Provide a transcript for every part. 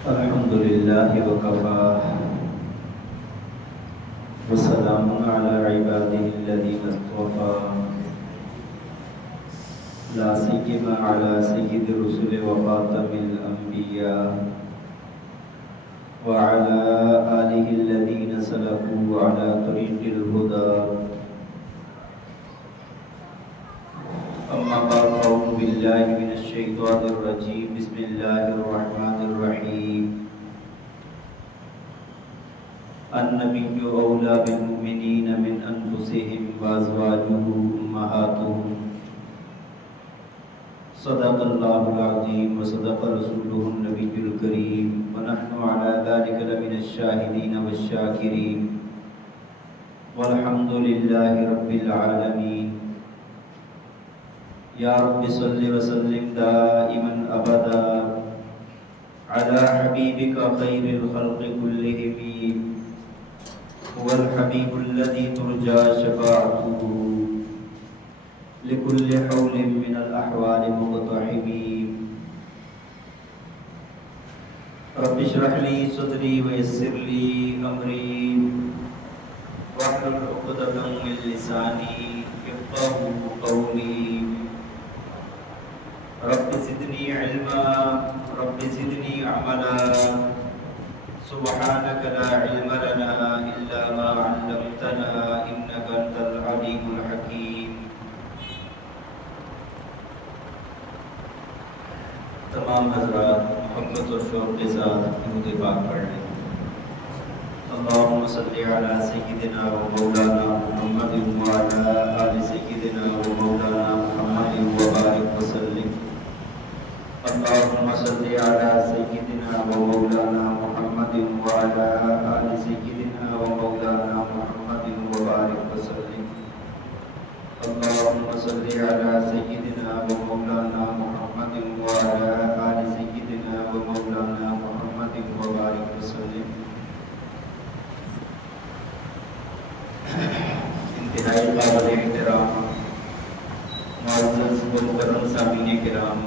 الحمد لله وكفى وسلام على عباده الذين اصطفى لا سيما على سيد الرسل وخاتم الأنبياء وعلى آله الذين سلكوا على طريق الهدى أما بعد أعوذ بالله من الشيطان الرجيم بسم الله الرحمن الرحيم النبي أولى بالمؤمنين من أنفسهم وأزواجه أمهاتهم صدق الله العظيم وصدق رسوله النبي الكريم ونحن على ذلك لمن الشاهدين والشاكرين والحمد لله رب العالمين یا رب صل وسلم دائما ابدا على حبيبك خير الخلق كلهم هو الحبيب الذي ترجى شفاعته لكل حول من الأحوال مقتحم رب اشرح لي صدري ويسر لي أمري واحلل عقدة من لساني يفقهوا قولي رب زدني علما رب زدني عملا سبحانك لا علم لنا إلا ما علمتنا إنك أنت العليم الحكيم. تمام حضرات محبت اور شوق کے ساتھ درود پاک پڑھ لیں. اللهم صل على سيدنا ومولانا محمد وعلى آل سيدنا ومولانا محمد وبارك وسلم. اللهم صل على سيدنا ومولانا محمد وعلى آل سيدنا ومولانا محمد وبارك وسلم. اللهم صل على سيدنا ومولانا محمد وعلى آل سيدنا ومولانا محمد وبارك وسلم. انتہائی قابل احترام معزز و مکرم سامعین کرام،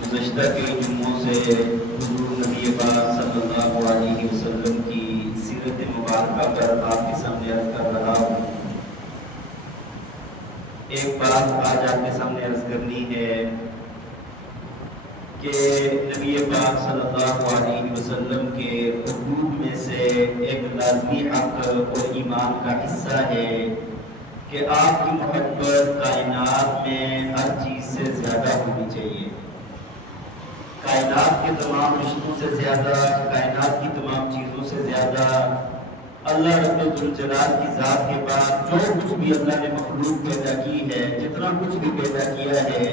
گزشتہ کئی جمعوں سے حضور نبی پاک صلی اللہ علیہ وسلم کی سیرت مبارکہ پر آپ کے سامنے عرض کر رہا ہوں. ایک بات آج آپ کے سامنے عرض کرنی ہے کہ نبی پاک صلی اللہ علیہ وسلم کے حقوق میں سے ایک لازمی حق اور ایمان کا حصہ ہے کہ آپ کی محبت کائنات میں ہر چیز سے زیادہ ہونی چاہیے. کائنات کے تمام رشتوں سے زیادہ، کائنات کی تمام چیزوں سے زیادہ اللہ رب الجلال کی ذات کے بعد جو کچھ بھی اللہ نے مخلوق پیدا کی ہے، جتنا کچھ بھی پیدا کیا ہے،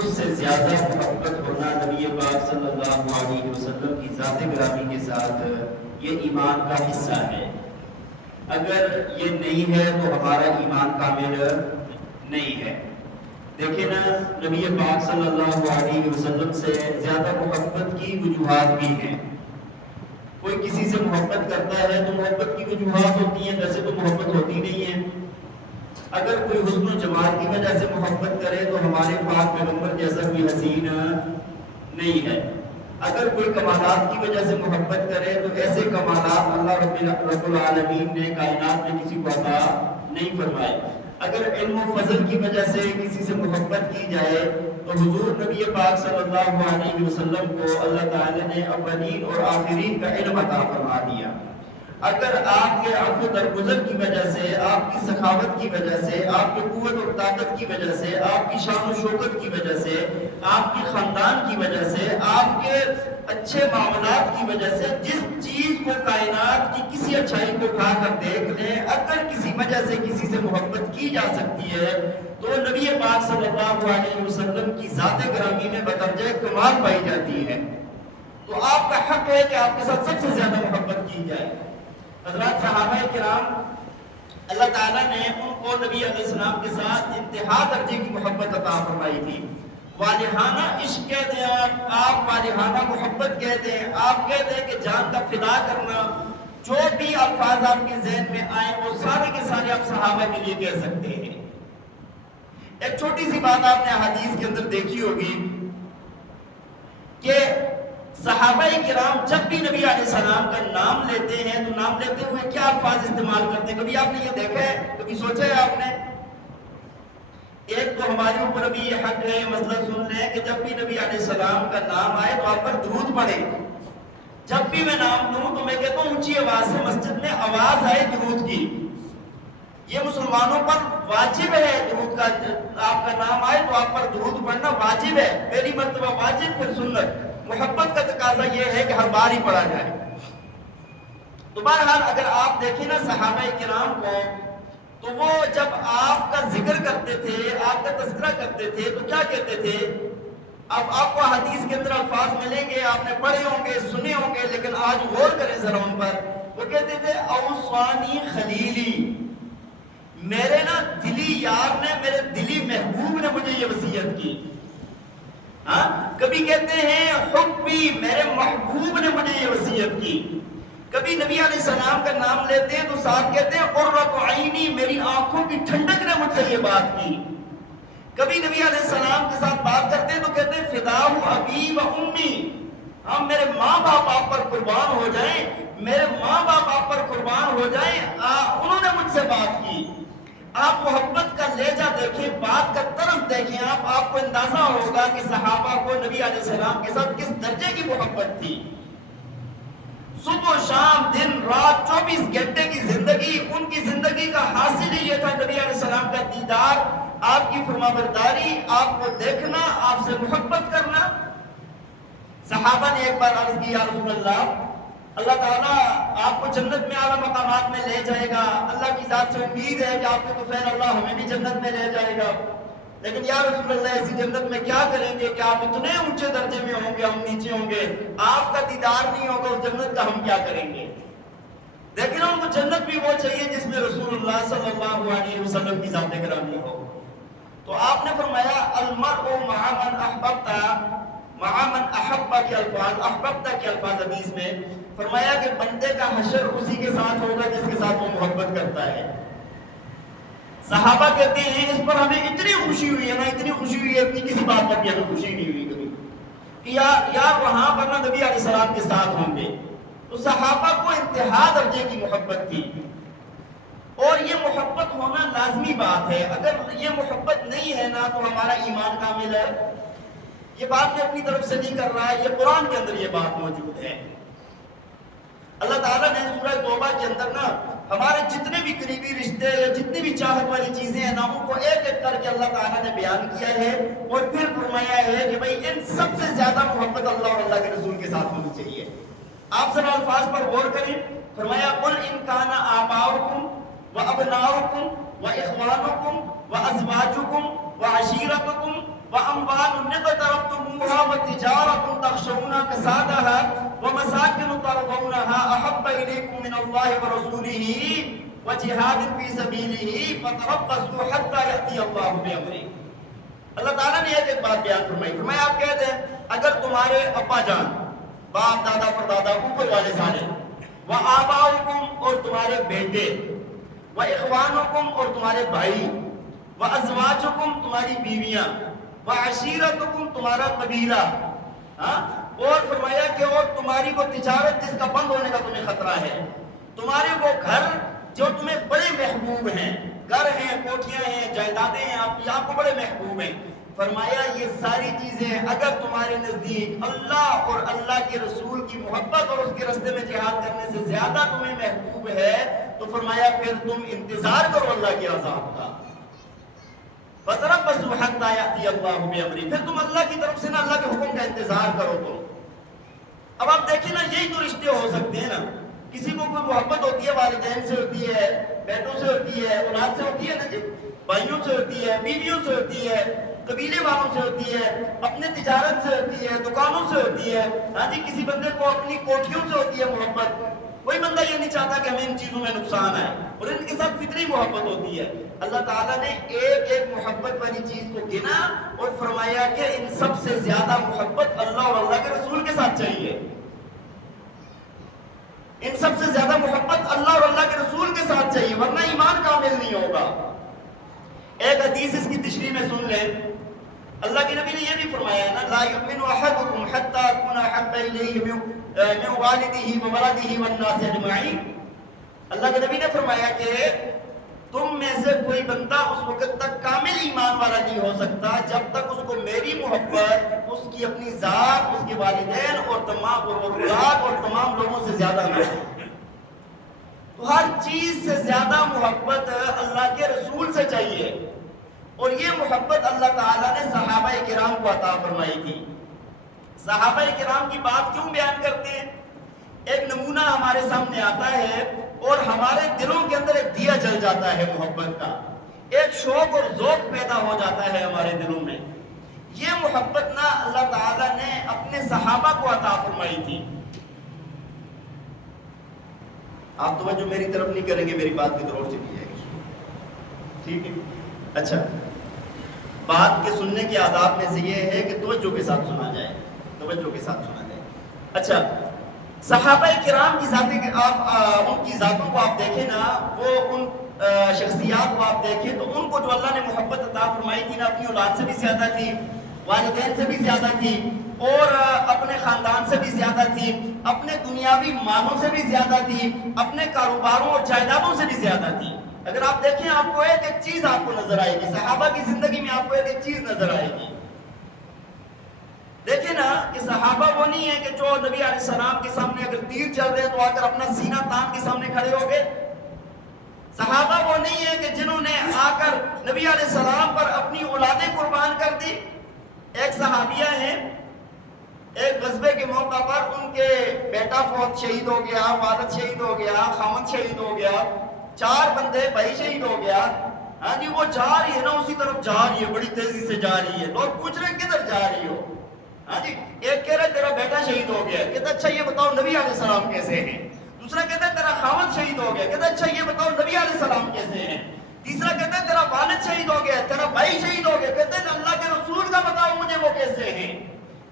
اس سے زیادہ محبت ہونا نبی پاک صلی اللہ علیہ وسلم کی ذات گرامی کے ساتھ یہ ایمان کا حصہ ہے. اگر یہ نہیں ہے تو ہمارا ایمان کامل نہیں ہے. دیکھیں نا، نبی پاک صلی اللہ علیہ وسلم سے زیادہ محبت کی وجوہات بھی ہیں. کوئی کسی سے محبت کرتا ہے تو محبت کی وجوہات ہوتی ہیں، ویسے تو محبت ہوتی نہیں ہے. اگر کوئی حسن و جمال کی وجہ سے محبت کرے تو ہمارے پاک پیغمبر جیسا کوئی حسین نہیں ہے. اگر کوئی کمالات کی وجہ سے محبت کرے تو ایسے کمالات اللہ رب العالمین نے کائنات میں کسی کو عطا نہیں فرمائے. اگر علم و فضل کی وجہ سے کسی سے محبت کی جائے تو حضور نبی پاک صلی اللہ علیہ وسلم کو اللہ تعالی نے اولین اور آخرین کا علم عطا فرما دیا. اگر آپ کے عفو درگزر کی وجہ سے، آپ کی سخاوت کی وجہ سے، آپ کی قوت اور طاقت کی وجہ سے، آپ کی شان و شوکت کی وجہ سے، آپ کی خاندان کی وجہ سے، آپ کے اچھے معاملات کی وجہ سے، جس چیز کو کائنات کی کسی اچھائی کو اٹھا کر دیکھ لیں، اگر کسی وجہ سے کسی سے محبت کی جا سکتی ہے تو نبی پاک صلی اللہ علیہ وسلم کی ذات گرامی میں بدرجہ کمال پائی جاتی ہے. تو آپ کا حق ہے کہ آپ کے ساتھ سب سے زیادہ محبت کی جائے. حضرات صحابہ کرام، اللہ تعالیٰ نے ان کو نبی علیہ السلام کے ساتھ انتہا درجے کی محبت عطا فرمائی تھی. والہانہ عشق کہہ دیں، آپ والہانہ محبت کہہ دیں، آپ کہہ دیں کہ جان کا فدا کرنا، جو بھی الفاظ آپ کے ذہن میں آئیں وہ سارے کے سارے آپ صحابہ کے لیے کہہ سکتے ہیں. ایک چھوٹی سی بات آپ نے حدیث کے اندر دیکھی ہوگی کہ صحابہ کرام جب بھی نبی علیہ السلام کا نام لیتے ہیں تو نام لیتے ہوئے کیا الفاظ استعمال کرتے ہیں؟ کبھی آپ نے یہ دیکھا ہے؟ کبھی سوچا ہے آپ نے؟ ایک تو ہمارے اوپر ابھی یہ حق ہے، یہ مسئلہ سن لیں کہ جب بھی نبی علیہ السلام کا نام آئے تو آپ پر درود پڑھیں۔ جب بھی میں نام لوں تو میں کہتا ہوں اونچی آواز سے مسجد میں آواز آئے درود کی۔ یہ مسلمانوں پر واجب ہے درود کا، آپ کا نام آئے تو آپ پر درود پڑھنا واجب ہے، پہلی مرتبہ واجب پھر سنت۔ محبت کا تقاضا یہ ہے کہ ہر بار ہی پڑھا جائے۔ تو بہرحال اگر آپ دیکھیں نا صحابہ کرام کو، تو وہ جب آپ کا ذکر کرتے تھے، آپ کا تذکرہ کرتے تھے تو کیا کہتے تھے؟ اب آپ کو حدیث کے اندر الفاظ ملیں گے، آپ نے پڑھے ہوں گے، سنے ہوں گے، لیکن آج غور کریں ذرا ان پر۔ وہ کہتے تھے اوصانی خلیلی، میرے نا دلی یار نے، میرے دلی محبوب نے مجھے یہ وصیت کی۔ ہاں، کبھی کہتے ہیں حبی، میرے محبوب نے مجھے یہ وصیت کی۔ کبھی نبی علیہ السلام کا نام لیتے ہیں تو ساتھ کہتے ہیں قرۃ عینی، میری آنکھوں کی ٹھنڈک نے مجھ سے یہ بات کی۔ کبھی نبی علیہ السلام کے ساتھ بات کرتے ہیں تو کہتے ہیں فداء ابی و امی، ہم میرے ماں باپ آپ پر قربان ہو جائیں، میرے ماں باپ آپ پر قربان ہو جائیں، انہوں نے مجھ سے بات کی۔ آپ محبت کا لہجہ دیکھیں، بات کا طرز دیکھیں، آپ کو اندازہ ہوگا کہ صحابہ کو نبی علیہ السلام کے ساتھ کس درجے کی محبت تھی۔ صبح و شام، دن رات، 24 گھنٹے کی زندگی، ان کی زندگی کا حاصل ہی یہ تھا نبی علیہ السلام کا دیدار، آپ کی فرمانبرداری، آپ کو دیکھنا، آپ سے محبت کرنا۔ صحابہ نے ایک بار عرض کی یا رسول اللہ تعالیٰ آپ کو جنت میں اعلیٰ مقامات میں لے جائے گا، اللہ کی ذات سے امید ہے کہ آپ کے طفیل اللہ ہمیں بھی جنت میں لے جائے گا، لیکن یا رسول اللہ ایسی جنت میں کیا کریں گے کہ آپ اتنے اونچے درجے میں ہوں گے، ہم نیچے ہوں گے، آپ کا دیدار نہیں ہوگا، اس جنت کا ہم کیا کریں گے؟ لیکن ان کو جنت بھی وہ چاہیے جس میں رسول اللہ صلی اللہ علیہ وسلم کی ذات گرامی ہو۔ تو آپ نے فرمایا المرء مع من احببت، مع من احبہ کے الفاظ، احببت کے الفاظ حدیث میں فرمایا کہ بندے کا حشر اسی کے ساتھ ہوگا جس کے ساتھ وہ محبت کرتا ہے۔ صحابہ کہتے ہیں اس پر ہمیں اتنی خوشی ہوئی ہے نا، اتنی خوشی ہوئی ہے، اتنی کسی بات پر بھی ہمیں خوشی نہیں ہوئی کبھی کہ یار وہاں پر نا نبی علیہ السلام کے ساتھ ہوں گے۔ تو صحابہ کو انتہا درجے کی محبت تھی، اور یہ محبت ہونا لازمی بات ہے۔ اگر یہ محبت نہیں ہے نا تو ہمارا ایمان کامل ہے۔ یہ بات میں اپنی طرف سے نہیں کر رہا ہے، یہ قرآن کے اندر یہ بات موجود ہے۔ اللہ تعالیٰ نے سورہ توبہ کے اندر نا ہمارے جتنے بھی قریبی رشتے یا جتنی بھی چاہت والی چیزیں ہیں نا ان کو ایک ایک کر کے اللہ تعالیٰ نے بیان کیا ہے، اور پھر فرمایا ہے کہ بھئی ان سب سے زیادہ محبت اللہ اور اللہ کے رسول کے ساتھ ہونی چاہیے۔ آپ ذرا الفاظ پر غور کریں، فرمایا قل ان کان آباؤکم وابناؤکم واخوانکم وازواجکم وعشیرتکم واموال اقترفتموها وتجارة تخشون کسادها ومساکن ترضونها احب الیکم من اللہ ورسولہ وجہاد فی سبیلہ فتربصوا حتی یأتی اللہ بامرہ۔ اللہ تعالیٰ نے ایک بات بیان فرمائی، فرمایا آپ کہہ دیں اگر تمہارے ابا جان، باپ دادا پردادا اوپر والے سارے، وآباؤکم اور تمہارے بیٹے، وإخوانکم اور تمہارے بھائی، وأزواجکم تمہاری بیویاں، وعشیرتکم تمہارا قبیلہ، اور فرمایا کہ اور تمہاری وہ تجارت جس کا بند ہونے کا تمہیں خطرہ ہے، تمہارے وہ گھر جو تمہیں بڑے محبوب ہیں، گھر ہیں، کوٹھیاں ہیں، جائیدادیں ہیں، آپ کو بڑے محبوب ہیں، فرمایا یہ ساری چیزیں اگر تمہارے نزدیک اللہ اور اللہ کے رسول کی محبت اور اس کے راستے میں جہاد کرنے سے زیادہ تمہیں محبوب ہے تو فرمایا پھر تم انتظار کرو اللہ کے عذاب کا۔ فَتَرَبَّصُوا حَتَّى يَأْتِيَ اللَّهُ بِأَمْرِهِ، پھر تم اللہ کی طرف سے نا اللہ کے حکم کا انتظار کرو تم۔ اب آپ دیکھیں نا یہی تو رشتے ہو سکتے ہیں نا، کسی کو کوئی محبت ہوتی ہے والدین سے ہوتی ہے، بیٹوں سے ہوتی ہے، اولاد سے ہوتی ہے نا جی، بھائیوں سے ہوتی ہے، بیویوں سے ہوتی ہے، قبیلے والوں سے ہوتی ہے، اپنے تجارت سے ہوتی ہے، دکانوں سے ہوتی ہے، ہاں جی کسی بندے کو اپنی کوٹھیوں سے ہوتی ہے محبت۔ کوئی بندہ یہ نہیں چاہتا کہ ہمیں ان چیزوں میں نقصان آئے، اور ان کے ساتھ فطری محبت ہوتی ہے۔ اللہ تعالیٰ نے ایک ایک محبت والی چیز کو گنا اور فرمایا کہ ان سب سے زیادہ محبت اللہ اور اللہ کے رسول کے ساتھ چاہیے، ان سب سے زیادہ محبت اللہ اور اللہ کے رسول کے ساتھ چاہیے، ورنہ ایمان کامل نہیں ہوگا۔ ایک حدیث اس کی تشریح میں سن لیں، اللہ کے نبی نے یہ بھی فرمایا ہے نا، لا یؤمن احدکم حتی اکون احب الیہ من والدہ وولدہ والناس اجمعین۔ اللہ کے نبی نے فرمایا کہ تم میں سے کوئی بندہ اس وقت تک کامل ایمان والا نہیں ہو سکتا جب تک اس کو میری محبت، اس کی اپنی ذات، اس کے والدین اور تمام اولاد اور تمام لوگوں سے زیادہ نہ ہو۔ تو ہر چیز سے زیادہ محبت اللہ کے رسول سے چاہیے، اور یہ محبت اللہ تعالیٰ نے صحابہ کرام کو عطا فرمائی تھی۔ صحابہ کرام کی بات کیوں بیان کرتے ہیں؟ ایک نمونہ ہمارے سامنے آتا ہے اور ہمارے دلوں کے اندر ایک دیا جل جاتا ہے محبت کا، ایک شوق اور ذوق پیدا ہو جاتا ہے ہمارے دلوں میں۔ یہ محبت نہ اللہ تعالیٰ نے اپنے صحابہ کو عطا فرمائی تھی۔ آپ توجہ میری طرف نہیں کریں گے، میری بات کی طرف چلی جائے گی، ٹھیک ہے؟ اچھا، بات کے سننے کے آداب میں سے یہ ہے کہ توجہ کے ساتھ سنا جائے، توجہ کے ساتھ سنا جائے۔ اچھا، صحابہ کرام کی ذاتیں ان کی ذاتوں کو آپ دیکھیں نا، وہ ان شخصیات کو آپ دیکھیں تو ان کو جو اللہ نے محبت عطا فرمائی تھی نا، اپنی اولاد سے بھی زیادہ تھی، والدین سے بھی زیادہ تھی، اور اپنے خاندان سے بھی زیادہ تھی، اپنے دنیاوی مالوں سے بھی زیادہ تھی، اپنے کاروباروں اور جائیدادوں سے بھی زیادہ تھی۔ اگر آپ دیکھیں آپ کو ایک ایک چیز آپ کو نظر آئے گی، صحابہ کی زندگی میں آپ کو ایک ایک چیز نظر آئے گی۔ دیکھیں نا کہ صحابہ وہ نہیں ہے کہ جو نبی علیہ السلام کے سامنے اگر تیر چل رہے تو آ کر اپنا سینہ تان کے سامنے کھڑے ہو گئے۔ صحابہ وہ نہیں ہے کہ جنہوں نے آ کر نبی علیہ السلام پر اپنی اولادیں قربان کر دی۔ ایک صحابیہ ہیں، ایک غزوے کے موقع پر ان کے بیٹا فوت شہید ہو گیا، والد شہید ہو گیا، خامد شہید ہو گیا، 4 بندے بھائی شہید ہو گیا۔ ہاں جی، وہ جا رہی ہے نا، اسی طرف جا رہی ہے، بڑی تیزی سے جا رہی ہے۔ لوگ پوچھ رہے ہیں کدھر جا رہی ہو؟ ہاں جی، ایک کہہ رہا ہے تیرا بیٹا شہید ہو گیا، کہتا اچھا یہ بتاؤ نبی علیہ السلام کیسے ہیں؟ دوسرا کہتا ہے تیرا خاوند شہید ہو گیا، کہتا اچھا یہ بتاؤ نبی علیہ السلام کیسے ہیں؟ تیسرا کہتا ہے تیرا والد شہید ہو گیا، تیرا بھائی شہید ہو گیا، کہتے ہیں اللہ کے رسول کا بتاؤ مجھے وہ کیسے ہیں؟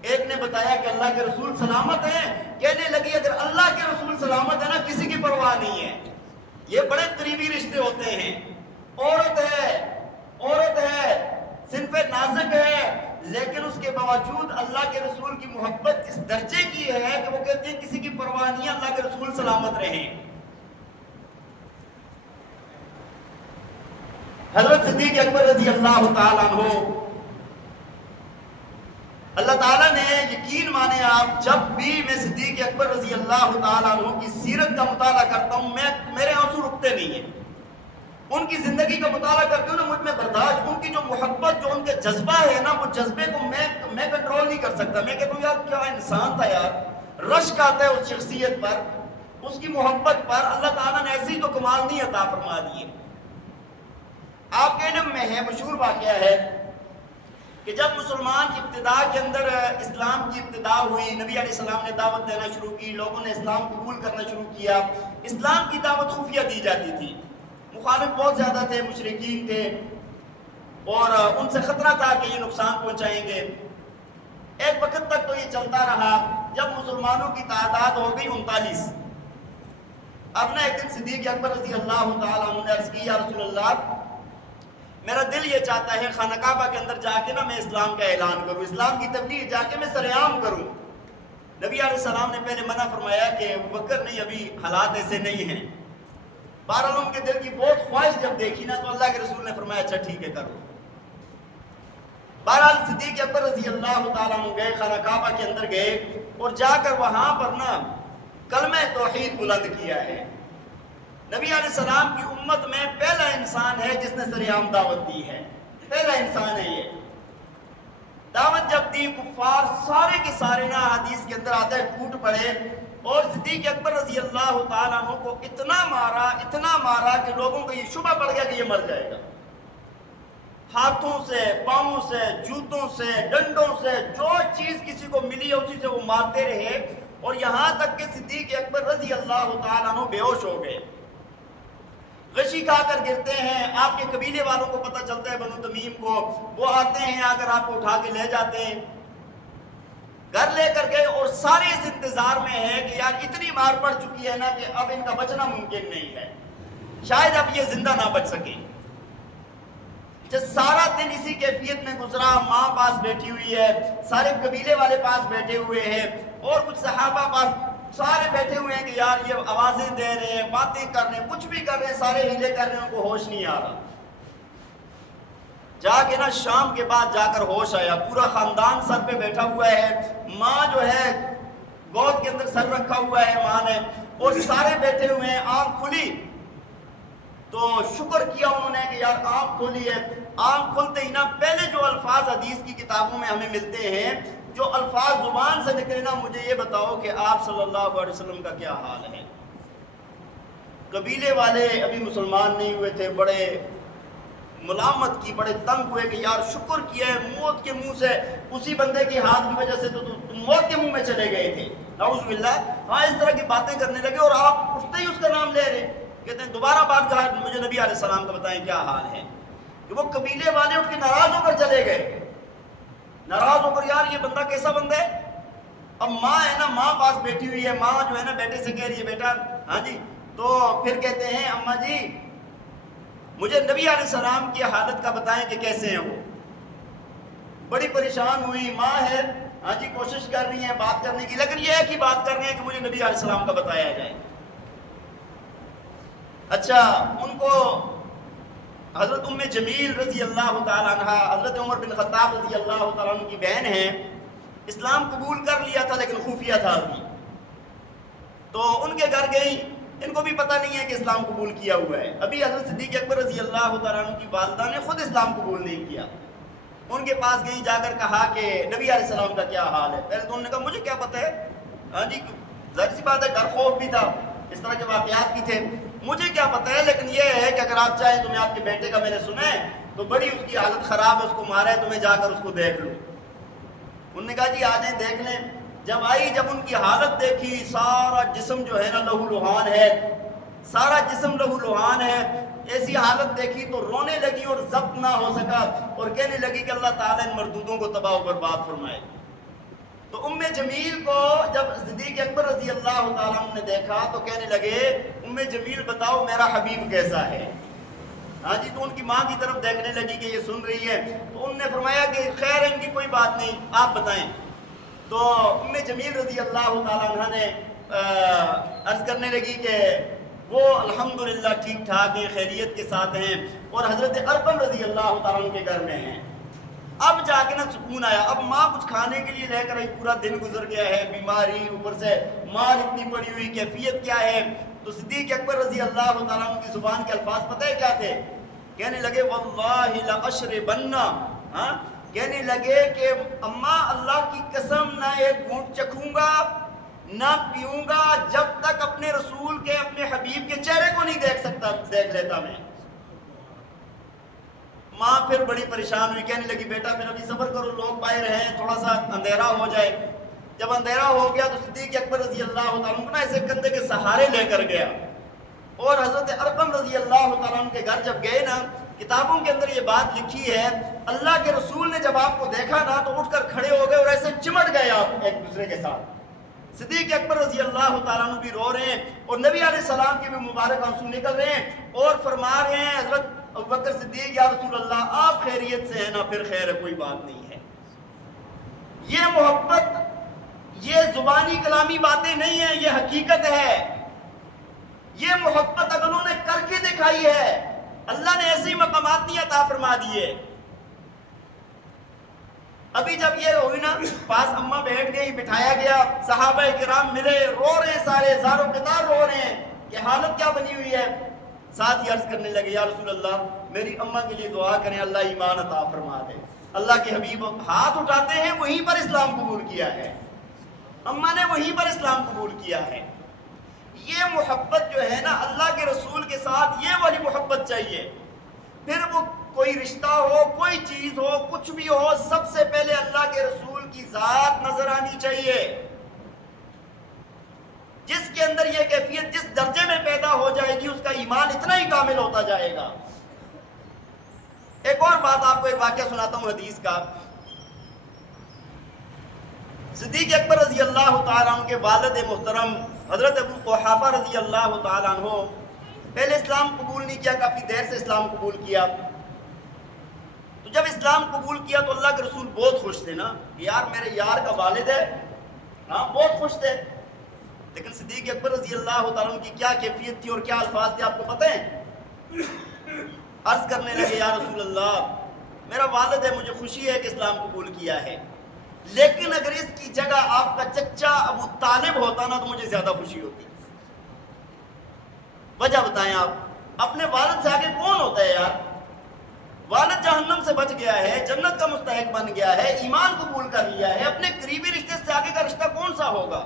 ایک نے بتایا کہ اللہ کے رسول سلامت ہیں۔ کہنے لگی اگر اللہ کے رسول سلامت ہے نا، کسی کی پرواہ نہیں ہے۔ یہ بڑے قریبی رشتے ہوتے ہیں۔ عورت ہے، صنف نازک ہے، لیکن اس کے باوجود اللہ کے رسول کی محبت اس درجے کی ہے کہ وہ کہتے ہیں کسی کی پرواہ نہیں ہے، اللہ کے رسول سلامت رہیں۔ حضرت صدیق اکبر رضی اللہ تعالیٰ عنہ، اللہ تعالیٰ نے یقین مانے آپ، جب بھی میں صدیق اکبر رضی اللہ تعالیٰ عنہ کی سیرت کا مطالعہ کرتا ہوں میرے آنسو رکتے نہیں ہیں۔ ان کی زندگی کا مطالعہ کرتے ہوں نا، مجھ میں برداشت، ان کی جو محبت، جو ان کے جذبہ ہے نا، وہ جذبے کو میں کنٹرول نہیں کر سکتا۔ میں کہتا ہوں یار کیا انسان تھا یار، رشک آتا ہے اس شخصیت پر، اس کی محبت پر۔ اللہ تعالیٰ نے ایسے ہی تو کمال نہیں عطا فرما دیے۔ آپ کے علم میں ہے، مشہور واقعہ ہے کہ جب مسلمان ابتدا کے اندر اسلام کی ابتدا ہوئی، نبی علیہ السلام نے دعوت دینا شروع کی، لوگوں نے اسلام قبول کرنا شروع کیا۔ اسلام کی دعوت خفیہ دی جاتی تھی، مخالف بہت زیادہ تھے، مشرکین تھے، اور ان سے خطرہ تھا کہ یہ نقصان پہنچائیں گے۔ ایک وقت تک تو یہ چلتا رہا، جب مسلمانوں کی تعداد ہو گئی 39۔ اب نہ ایک دن صدیق اکبر رضی اللہ تعالیٰ عنہ نے عرض کی یا رسول اللہ، میرا دل یہ چاہتا ہے خانہ کعبہ کے اندر جا کے نا میں اسلام کا اعلان کروں، اسلام کی تبلیغ جا کے میں سرعام کروں۔ نبی علیہ السلام نے پہلے منع فرمایا کہ ابوبکر نہیں، ابھی حالات ایسے نہیں ہیں۔ بہرحال ان کے دل کی بہت خواہش جب دیکھی نا، تو اللہ کے رسول نے فرمایا اچھا ٹھیک ہے کرو۔ بہرحال صدیق اکبر رضی اللہ تعالیٰ عنہ گئے، خانہ کعبہ کے اندر گئے، اور جا کر وہاں پر نا کلمہ توحید بلند کیا ہے۔ نبی علیہ السلام کی امت میں پہلا انسان ہے جس نے سرعام دعوت دی ہے، پہلا انسان ہے یہ۔ دعوت جب دی، کفار سارے کے سارے نا حدیث کے اندر آتا ہے ٹوٹ پڑے، اور صدیق اکبر رضی اللہ تعالیٰ عنہ کو اتنا مارا کہ لوگوں کو یہ شبہ پڑ گیا کہ یہ مر جائے گا۔ ہاتھوں سے، پاؤں سے، جوتوں سے، ڈنڈوں سے، جو چیز کسی کو ملی ہے اسی سے وہ مارتے رہے، اور یہاں تک کہ صدیق اکبر رضی اللہ تعالیٰ عنہ بے ہوش ہو گئے، غشی کھا کر گرتے ہیں۔ آپ کے قبیلے والوں کو پتہ چلتا ہے، بنو تمیم کو، وہ آتے ہیں، آ کر آپ کو اٹھا کے لے جاتے ہیں، گھر لے کر گئے، اور سارے اس انتظار میں ہے کہ یار اتنی مار پڑ چکی ہے نا کہ اب ان کا بچنا ممکن نہیں ہے، شاید اب یہ زندہ نہ بچ سکے۔ جب سارا دن اسی کیفیت میں گزرا، ماں پاس بیٹھی ہوئی ہے، سارے قبیلے والے پاس بیٹھے ہوئے ہیں، اور کچھ صحابہ پاس سارے بیٹھے ہوئے ہیں کہ یار یہ آوازیں دے رہے ہیں، باتیں کر رہے ہیں، کچھ بھی کر رہے ہیں، سارے ہیلے کر رہے ہیں، ان کو ہوش نہیں آ رہا۔ جا کے نا شام کے بعد جا کر ہوش آیا، پورا خاندان سر پہ بیٹھا ہوا ہے، ماں جو ہے گود کے اندر سر رکھا ہوا ہے ماں نے، اور سارے بیٹھے ہوئے ہیں، آنکھ کھلی تو شکر کیا انہوں نے کہ یار آنکھ کھولی ہے۔ آنکھ کھلتے ہی نا پہلے جو الفاظ حدیث کی کتابوں میں ہمیں ملتے ہیں، جو الفاظ زبان سے نکلے نا، مجھے یہ بتاؤ کہ آپ صلی اللہ علیہ وسلم کا کیا حال ہے۔ قبیلے والے ابھی مسلمان نہیں ہوئے تھے، بڑے ملامت کی، بڑے تنگ ہوئے کہ یار شکر کیا ہے موت کے منہ سے، اسی بندے کی ہاتھ کی وجہ سے تو تم موت کے منہ میں چلے گئے تھے، نعوذ باللہ۔ ہاں اس طرح کی باتیں کرنے لگے، اور آپ اٹھتے ہی اس کا نام لے رہے، کہتے ہیں دوبارہ بات کہا مجھے نبی علیہ السلام کا بتائیں کیا حال ہے۔ کہ وہ قبیلے والے اٹھ کے ناراض ہو کر چلے گئے، ناراض ہو کر یار یہ بندہ کیسا بندہ ہے۔ اب ماں ہے نا، ماں پاس بیٹھی ہوئی ہے، ماں جو ہے نا بیٹے سے کہہ رہی ہے بیٹا ہاں جی، تو پھر کہتے ہیں اماں جی مجھے نبی علیہ السلام کی حالت کا بتائیں کہ کیسے ہیں وہ۔ بڑی پریشان ہوئی ماں ہے، ہاں جی کوشش کر رہی ہیں بات کرنے کی، لیکن یہ ایک ہی بات کر رہے ہیں کہ مجھے نبی علیہ السلام کا بتایا جائے۔ اچھا ان کو حضرت ام جمیل رضی اللہ تعالیٰ عنہ، حضرت عمر بن خطاب رضی اللہ تعالیٰ عنہ کی بہن ہیں، اسلام قبول کر لیا تھا لیکن خفیہ تھا ابھی، تو ان کے گھر گئی، ان کو بھی پتہ نہیں ہے کہ اسلام قبول کیا ہوا ہے، ابھی حضرت صدیق اکبر رضی اللہ تعالیٰ عنہ کی والدہ نے خود اسلام قبول نہیں کیا۔ ان کے پاس گئی، جا کر کہا کہ نبی علیہ السلام کا کیا حال ہے۔ پہلے تو انہوں نے کہا مجھے کیا پتہ ہے، ہاں جی ظاہر سی بات ہے ڈر خوف بھی تھا، اس طرح کے واقعات بھی تھے، مجھے کیا پتہ ہے، لیکن یہ ہے کہ اگر آپ چاہیں تو میں آپ کے بیٹے کا میں نے سنا ہے تو بڑی اس کی حالت خراب ہے، اس کو مارا ہے، تو میں جا کر اس کو دیکھ لوں۔ انہوں نے کہا جی آ جائیں دیکھ لیں۔ جب آئی، جب ان کی حالت دیکھی، سارا جسم جو ہے نا لہو لہان ہے، سارا جسم لہو لہان ہے، ایسی حالت دیکھی تو رونے لگی اور ضبط نہ ہو سکا، اور کہنے لگی کہ اللہ تعالیٰ ان مردودوں کو تباہ و برباد فرمائے۔ تو ام جمیل کو جب صدیق اکبر رضی اللہ تعالیٰ عنہ نے دیکھا تو کہنے لگے ام جمیل بتاؤ میرا حبیب کیسا ہے۔ ہاں جی، تو ان کی ماں کی طرف دیکھنے لگی کہ یہ سن رہی ہے، تو انہوں نے فرمایا کہ خیر ان کی کوئی بات نہیں، آپ بتائیں۔ تو ام جمیل رضی اللہ تعالیٰ عنہ نے عرض کرنے لگی کہ وہ الحمدللہ ٹھیک ٹھاک ہیں، خیریت کے ساتھ ہیں، اور حضرت ارقم رضی اللہ تعالیٰ عنہ کے گھر میں ہیں۔ اب جا کے نا سکون آیا، اب ماں کچھ کھانے کے لیے لے کر آئی، پورا دن گزر گیا ہے، بیماری اوپر سے مار اتنی پڑی ہوئی، کیفیت کیا ہے۔ تو صدیق اکبر رضی اللہ تعالیٰ عنہ کی زبان کے الفاظ پتہ ہے کیا تھے؟ کہنے لگے واللہ لأشربن، ہاں کہنے لگے کہ اماں اللہ کی قسم نہ ایک گھونٹ چکھوں گا نہ پیوں گا جب تک اپنے رسول کے، اپنے حبیب کے چہرے کو نہیں دیکھ لیتا میں۔ ماں پھر بڑی پریشان ہوئی، کہنے لگی بیٹا پھر ابھی صبر کرو، لوگ باہر ہیں، تھوڑا سا اندھیرا ہو جائے۔ جب اندھیرا ہو گیا تو صدیق اکبر رضی اللہ تعالیٰ عنہ ایسے کندھے کے سہارے لے کر گیا، اور حضرت ارقم رضی اللہ تعالیٰ عنہ کے گھر جب گئے نا، کتابوں کے اندر یہ بات لکھی ہے اللہ کے رسول نے جب آپ کو دیکھا نا تو اٹھ کر کھڑے ہو گئے اور ایسے چمٹ گئے آپ ایک دوسرے کے ساتھ۔ صدیق اکبر رضی اللہ تعالیٰ عنہ بھی رو رہے ہیں، اور نبی علیہ السلام کے بھی مبارک آنسو نکل رہے ہیں، اور فرما رہے ہیں حضرت ابوبکر صدیق یا رسول اللہ آپ خیریت سے ہیں نا؟ پھر خیر ہے، کوئی بات نہیں ہے۔ یہ محبت یہ زبانی کلامی باتیں نہیں ہیں، یہ حقیقت ہے۔ یہ محبت اگلوں نے کر کے دکھائی ہے، اللہ نے ایسے ہی مقامات نہیں عطا فرما دیے۔ ابھی جب یہ ہوئی نا، پاس اماں بیٹھ گئی، بٹھایا گیا، صحابہ کرام ملے، رو رہے ہیں، سارے زاروں قطار رو رہے ہیں کہ حالت کیا بنی ہوئی ہے۔ ساتھ ہی عرض کرنے لگے یا رسول اللہ میری اماں کے لیے دعا کریں، اللہ ایمان عطا فرما دے۔ اللہ کے حبیب ہاتھ اٹھاتے ہیں، وہیں پر اسلام قبول کیا ہے، اماں نے وہیں پر اسلام قبول کیا ہے۔ یہ محبت جو ہے نا اللہ کے رسول کے ساتھ، یہ والی محبت چاہیے۔ پھر وہ کوئی رشتہ ہو، کوئی چیز ہو، کچھ بھی ہو، سب سے پہلے اللہ کے رسول کی ذات نظر آنی چاہیے۔ جس کے اندر یہ کیفیت جس درجے میں پیدا ہو جائے گی، اس کا ایمان اتنا ہی کامل ہوتا جائے گا۔ ایک اور بات آپ کو ایک واقعہ سناتا ہوں حدیث کا۔ صدیق اکبر رضی اللہ تعالیٰ عنہ کے والد محترم حضرت ابو قحافہ رضی اللہ تعالیٰ عنہ پہلے اسلام قبول نہیں کیا، کافی دیر سے اسلام قبول کیا۔ تو جب اسلام قبول کیا تو اللہ کے رسول بہت خوش تھے نا کہ یار میرے یار کا والد ہے، ہاں بہت خوش تھے. لیکن صدیق اکبر رضی اللہ تعالیٰ عنہ کی کیا کیفیت تھی اور کیا الفاظ تھے آپ کو پتہ ہے؟ عرض کرنے لگے یا رسول اللہ میرا والد ہے، مجھے خوشی ہے کہ اسلام قبول کیا ہے، لیکن اگر اس کی جگہ آپ کا چچا ابو طالب ہوتا نا تو مجھے زیادہ خوشی ہوتی. وجہ بتائیں آپ، اپنے والد سے آگے کون ہوتا ہے یار؟ والد جہنم سے بچ گیا ہے، جنت کا مستحق بن گیا ہے، ایمان قبول کر لیا ہے، اپنے قریبی رشتے سے آگے کا رشتہ کون سا ہوگا؟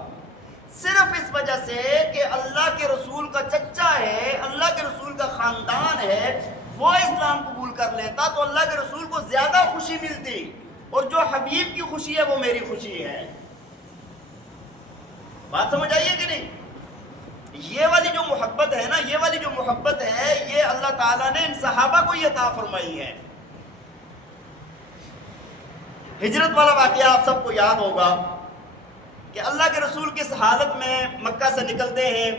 صرف اس وجہ سے کہ اللہ کے رسول کا چچا ہے، اللہ کے رسول کا خاندان ہے، وہ اسلام قبول کر لیتا تو اللہ کے رسول کو زیادہ خوشی ملتی، اور جو حبیب کی خوشی ہے وہ میری خوشی ہے. بات سمجھ آئیے کہ نہیں؟ یہ والی جو محبت ہے نا، یہ والی جو محبت ہے، یہ اللہ تعالیٰ نے ان صحابہ کو یہ عطا فرمائی ہے. ہجرت والا واقعہ آپ سب کو یاد ہوگا کہ اللہ کے رسول کس حالت میں مکہ سے نکلتے ہیں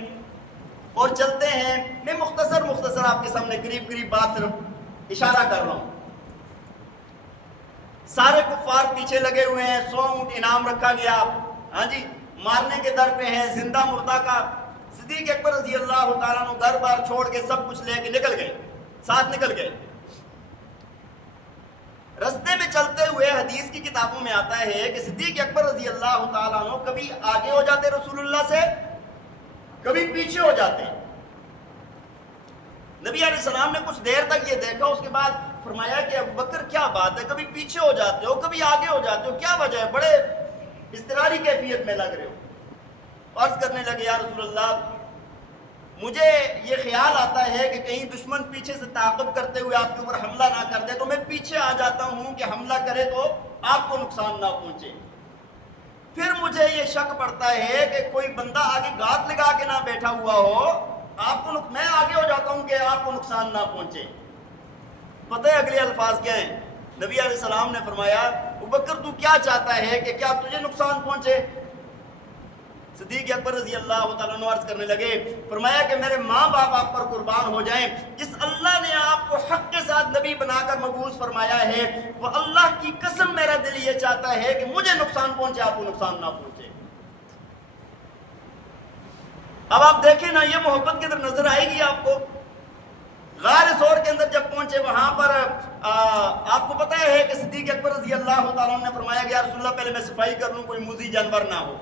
اور چلتے ہیں. میں مختصر آپ کے سامنے قریب بات صرف اشارہ کر رہا ہوں. سارے کفار پیچھے لگے ہوئے ہیں، 100 اونٹ انعام رکھا گیا، ہاں جی مارنے کے در پہ ہیں، زندہ مردہ کا. صدیق اکبر رضی اللہ تعالیٰ عنہ گھر بار چھوڑ کے سب کچھ لے کے نکل گئے، ساتھ نکل گئے. رستے میں چلتے ہوئے حدیث کی کتابوں میں آتا ہے کہ صدیق اکبر رضی اللہ تعالیٰ عنہ کبھی آگے ہو جاتے رسول اللہ سے، کبھی پیچھے ہو جاتے. نبی علیہ السلام نے کچھ دیر تک یہ دیکھا، اس کے بعد فرمایا کہ ابو بکر کیا بات ہے، کبھی پیچھے ہو جاتے ہو کبھی آگے ہو جاتے ہو، کیا وجہ ہے، بڑے اضطراری کیفیت میں لگ رہے ہو. عرض کرنے لگے یا رسول اللہ مجھے یہ خیال آتا ہے کہ کہیں دشمن پیچھے سے تعاقب کرتے ہوئے آپ کے اوپر حملہ نہ کر دے، تو میں پیچھے آ جاتا ہوں کہ حملہ کرے تو آپ کو نقصان نہ پہنچے. پھر مجھے یہ شک پڑتا ہے کہ کوئی بندہ آگے گھات لگا کے نہ بیٹھا ہوا ہو، آپ کو میں آگے ہو جاتا ہوں کہ آپ کو نقصان نہ پہنچے. پتہ ہے اگلے الفاظ کیا ہیں؟ نبی علیہ السلام نے فرمایا ابو بکر تو کیا چاہتا ہے کہ کیا تجھے نقصان پہنچے؟ صدیق اکبر رضی اللہ تعالیٰ عنہ عرض کرنے لگے، فرمایا کہ میرے ماں باپ آپ پر قربان ہو جائیں، جس اللہ نے آپ کو حق کے ساتھ نبی بنا کر مبعوث فرمایا ہے، وہ اللہ کی قسم میرا دل یہ چاہتا ہے کہ مجھے نقصان پہنچے، آپ کو نقصان نہ پہنچے. اب آپ دیکھیں نا یہ محبت کی طرف نظر آئے گی آپ کو. غار ثور کے اندر جب پہنچے وہاں پر آپ کو پتہ ہے کہ صدیق اکبر رضی اللہ تعالیٰ عنہ نے فرمایا کہ یا رسول اللہ پہلے میں صفائی کر لوں، کوئی موذی جانور نہ ہو.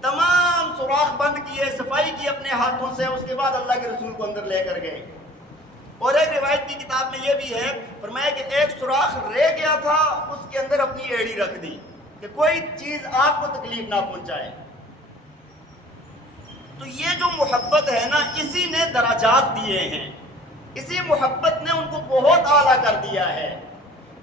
تمام سوراخ بند کیے، صفائی کی اپنے ہاتھوں سے، اس کے بعد اللہ کے رسول کو اندر لے کر گئے. اور ایک روایت کی کتاب میں یہ بھی ہے، فرمایا کہ ایک سوراخ رہ گیا تھا، اس کے اندر اپنی ایڑی رکھ دی کہ کوئی چیز آپ کو تکلیف نہ پہنچائے. تو یہ جو محبت ہے نا، اسی نے درجات دیے ہیں، اسی محبت نے ان کو بہت اعلیٰ کر دیا ہے.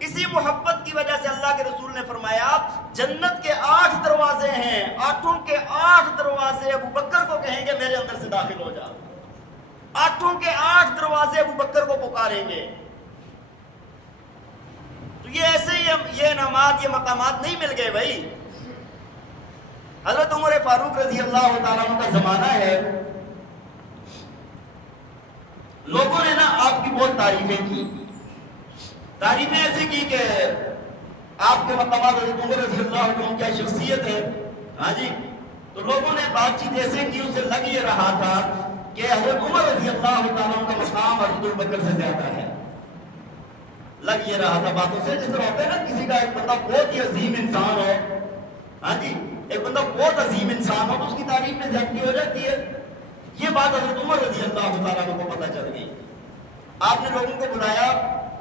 اسی محبت کی وجہ سے اللہ کے رسول نے فرمایا جنت کے 8 دروازے ہیں، 8 کے 8 دروازے ابو بکر کو کہیں گے میرے اندر سے داخل ہو جا. 8 کے 8 دروازے ابو بکر کو پکاریں گے. تو یہ ایسے ہی یہ انعامات، یہ مقامات نہیں مل گئے بھائی. حضرت عمر فاروق رضی اللہ تعالیٰ عنہ کا زمانہ ہے، لوگوں نے نا آپ کی بہت تعریفیں کی، تعریفیں ایسی کی کہ آپ کے مقامات حضرت عمر رضی اللہ عنہ کیا شخصیت ہے. ہاں جی تو لوگوں نے بات چیت ایسے کی، اس سے لگ یہ رہا تھا کہ حضرت عمر رضی اللہ تعالیٰ عنہ کا مقام حضرت ابوبکر سے زیادہ ہے. لگ یہ رہا تھا باتوں سے، جس طرح ہوتا ہے نا کسی کا ایک بندہ بہت ہی عظیم انسان ہو، ہاں جی ایک بندہ بہت عظیم انسان ہو تو اس کی تعریف میں زیادتی ہو جاتی ہے. یہ بات حضرت عمر رضی اللہ تعالیٰ عنہ کو پتہ چل گئی. آپ نے لوگوں کو بلایا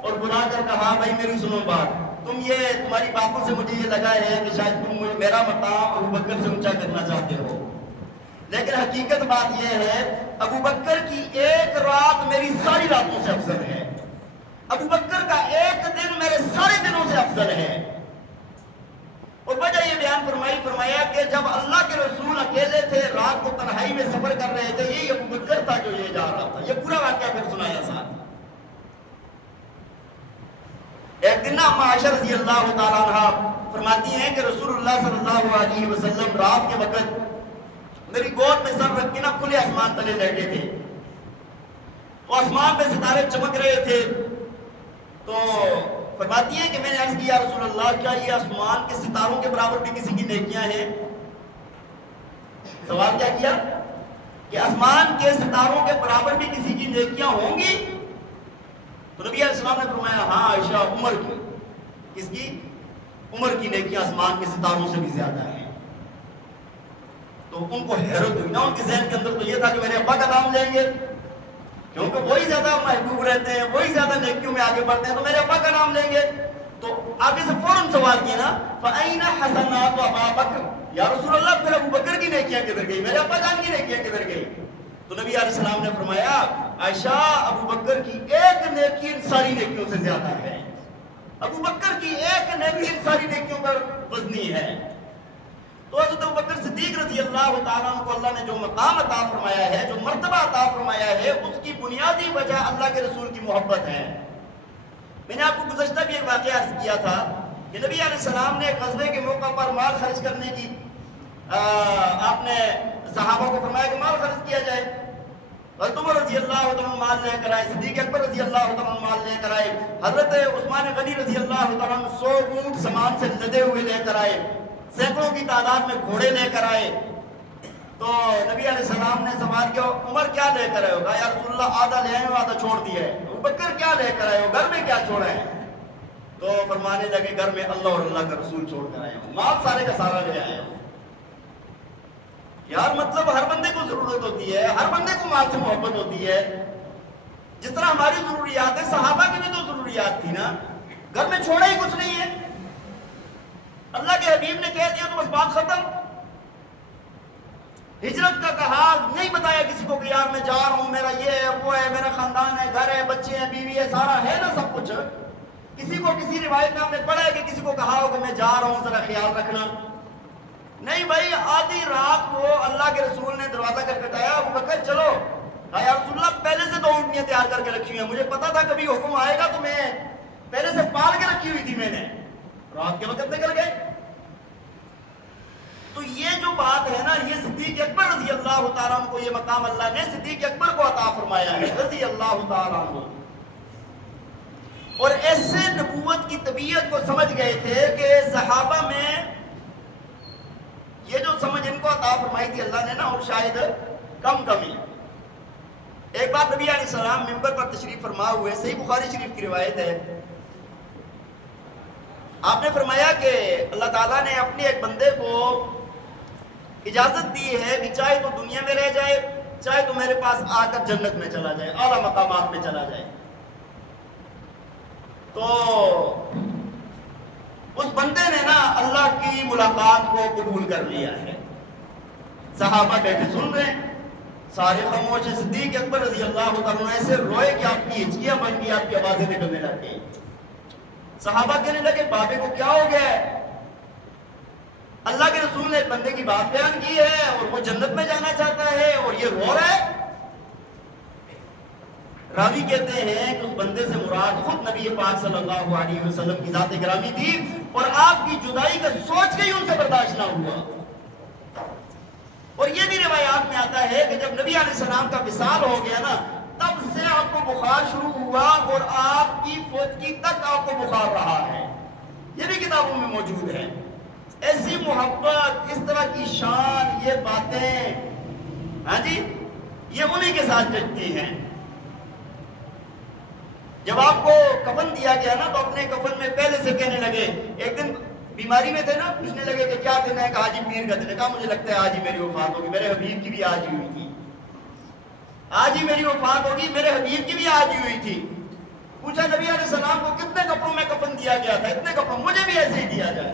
اور بلا کر کہا بھائی میری سنو بات، تمہاری باتوں سے مجھے یہ لگا ہے کہ شاید تم میرا مقام ابوبکر سے اونچا کرنا چاہتے ہو، لیکن حقیقت بات یہ ہے ابوبکر کی ایک رات میری ساری راتوں سے افضل ہے، ابوبکر کا ایک دن میرے سارے دنوں سے افضل ہے. اور وجہ یہ بیان فرمایا کہ جب اللہ کے رسول اکیلے تھے، رات کو تنہائی میں سفر کر رہے تھے، یہی ابوبکر تھا جو یہ جا رہا تھا. یہ پورا واقعہ پھر سنایا ساتھ. ایک دن اما عائشہ رضی اللہ تعالیٰ عنہ فرماتی ہیں کہ رسول اللہ صلی اللہ علیہ وسلم رات کے وقت میری گود میں سر رکھ کے نا کھلے آسمان تلے لیٹے تھے. وہ آسمان پہ ستارے چمک رہے تھے، تو فرماتی ہیں کہ میں نے عرض کیا یا رسول اللہ کیا یہ آسمان کے ستاروں کے برابر بھی کسی کی نیکیاں ہیں؟ سوال کیا کیا کہ آسمان کے ستاروں کے برابر بھی کسی کی نیکیاں ہوں گی؟ تو نبی علیہ السلام نے فرمایا ہاں عائشہ، عمر کی. کس کی؟ عمر کی نیکیاں آسمان کے ستاروں سے بھی زیادہ ہیں. تو ان کو حیرت ہوئی نا، ان کے ذہن کے اندر تو یہ تھا کہ میرے ابا کا نام لیں گے کیونکہ وہی زیادہ محبوب رہتے ہیں، وہی زیادہ نیکیوں میں آگے بڑھتے ہیں، تو میرے ابا کا نام لیں گے. تو آگے سے فوراً سوال کیا نا فَأَيْنَ حَسَنَاتُ أَبَا بَكْرٍ، یا رسول اللہ پھر ابو بکر کی نیکیاں کدھر گئی، میرے ابا جان کی نیکیاں کدھر گئی؟ تو نبی علیہ السلام نے فرمایا عائشہ ابو بکر کی ایک نیکی ان ساری نیکیوں سے زیادہ ہے. ابو بکر کی ایک نیکی ان ساری نیکیوں پر وزنی ہے. تو حضرت ابو بکر صدیق رضی اللہ تعالیٰ عنہ کو اللہ نے جو مقام عطا فرمایا ہے، جو مرتبہ عطا فرمایا ہے، اس کی بنیادی وجہ اللہ کے رسول کی محبت ہے. میں نے آپ کو گزشتہ بھی ایک واقعہ عرض کیا تھا کہ نبی علیہ السلام نے غزوے کے موقع پر مال خرچ کرنے کی آپ نے صحابہ کو فرمایا کہ مال خرچ کیا جائے. حضرت عمر رضی اللہ عنہ مال لے کر آئے، صدیق اکبر رضی اللہ عنہ مال لے کر آئے، حضرت عثمان غنی رضی اللہ عنہ 100 اونٹ سامان سے لدے ہوئے لے کر آئے، سینکڑوں کی تعداد میں گھوڑے لے کر آئے. تو نبی علیہ السلام نے سوال کیا عمر کیا لے کر آئے ہوگا؟ یا رسول اللہ آدھا لے آئے ہو آدھا چھوڑ دیا ہے. ابو بکر کیا لے کر آئے ہو، گھر میں کیا چھوڑا ہے؟ تو فرمانے لگے گھر میں اللہ اور اللہ کا رسول چھوڑ کر آئے ہوں، مال سارے کا سارا لے آئے ہوں. یار مطلب ہر بندے کو ضرورت ہوتی ہے، ہر بندے کو مال سے محبت ہوتی ہے. جس طرح ہماری ضروریات ہیں، صحابہ کی بھی تو ضروریات تھی نا. گھر میں چھوڑا ہی کچھ نہیں ہے، اللہ کے حبیب نے کہہ دیا تو بس بات ختم. ہجرت کا کہا نہیں بتایا کسی کو کہ یار میں جا رہا ہوں، میرا یہ ہے وہ ہے، میرا خاندان ہے، گھر ہے، بچے ہیں، بیوی ہے، سارا ہے نا سب کچھ. کسی کو کسی روایت میں آپ نے پڑھا ہے کہ کسی کو کہا ہو کہ میں جا رہا ہوں ذرا خیال رکھنا؟ نہیں بھائی، آدھی رات کو اللہ کے رسول نے دروازہ کھٹکھٹایا، ابو بکر چلو. یا رسول اللہ پہلے سے 2 اونٹنیاں تیار کر کے رکھی ہوئی ہیں، مجھے پتا تھا کبھی حکم آئے گا تو میں پہلے سے پال کے رکھی ہوئی تھی میں نے. رات کے وقت نکل گئے. تو یہ جو بات ہے نا، یہ صدیق اکبر رضی اللہ تعالیٰ عنہ کو یہ مقام اللہ نے صدیق اکبر کو عطا فرمایا ہے رضی اللہ تعالیٰ عنہ. اور ایسے نبوت کی طبیعت کو سمجھ گئے تھے کہ صحابہ میں یہ جو سمجھ ان کو عطا فرمائی تھی اللہ نے نا، اور شاید کم ہی. ایک بار نبی علیہ السلام منبر پر تشریف فرما ہوئے، صحیح بخاری شریف کی روایت ہے، آپ نے فرمایا کہ اللہ تعالیٰ نے اپنے ایک بندے کو اجازت دی ہے کہ چاہے تو دنیا میں رہ جائے، چاہے تو میرے پاس آ کر جنت میں چلا جائے، اعلیٰ مقامات میں چلا جائے. تو اس بندے نے نا اللہ کی ملاقات کو قبول کر لیا ہے. صحابہ بیٹھے سن رہے ہیں، سارے خاموش ہیں. صدیق اکبر رضی اللہ تعالیٰ عنہ ایسے روئے کہ آپ کی ہچکیاں بن گئی، آپ کی آوازیں نکلنے لگ گئی. صحابہ کہنے لگے بابے کو کیا ہو گیا ہے؟ اللہ کے رسول نے ایک بندے کی بات بیان کی ہے اور وہ جنت میں جانا چاہتا ہے اور یہ رو رہا ہے. راوی کہتے ہیں کہ اس بندے سے مراد خود نبی پاک صلی اللہ علیہ وسلم کی ذات گرامی تھی، اور آپ کی جدائی کا سوچ کے ہی ان سے برداشت نہ ہوا. اور یہ بھی روایات میں آتا ہے کہ جب نبی علیہ السلام کا وصال ہو گیا نا، تب سے آپ کو بخار شروع ہوا اور آپ کی فوتگی تک آپ کو بخار رہا ہے. یہ بھی کتابوں میں موجود ہے. ایسی محبت، اس طرح کی شان، یہ باتیں، ہاں جی، یہ انہی کے ساتھ جڑتی ہیں. جب آپ کو کفن دیا گیا نا، تو اپنے کفن میں پہلے سے کہنے لگے، ایک دن بیماری میں تھے نا، پوچھنے لگے کہ کیا دن ہے؟ کہا آج ہی پیر کا دن ہے. کہا مجھے لگتا ہے آج ہی میری وفات ہوگی، میرے حبیب کی بھی آج ہی ہوئی تھی، آج ہی میری وفات ہوگی، میرے حبیب کی بھی آج ہی ہوئی تھی. پوچھا نبی علیہ السلام کو کتنے کپڑوں میں کفن دیا گیا تھا؟ اتنے کپڑوں، مجھے بھی ایسے ہی دیا جائے.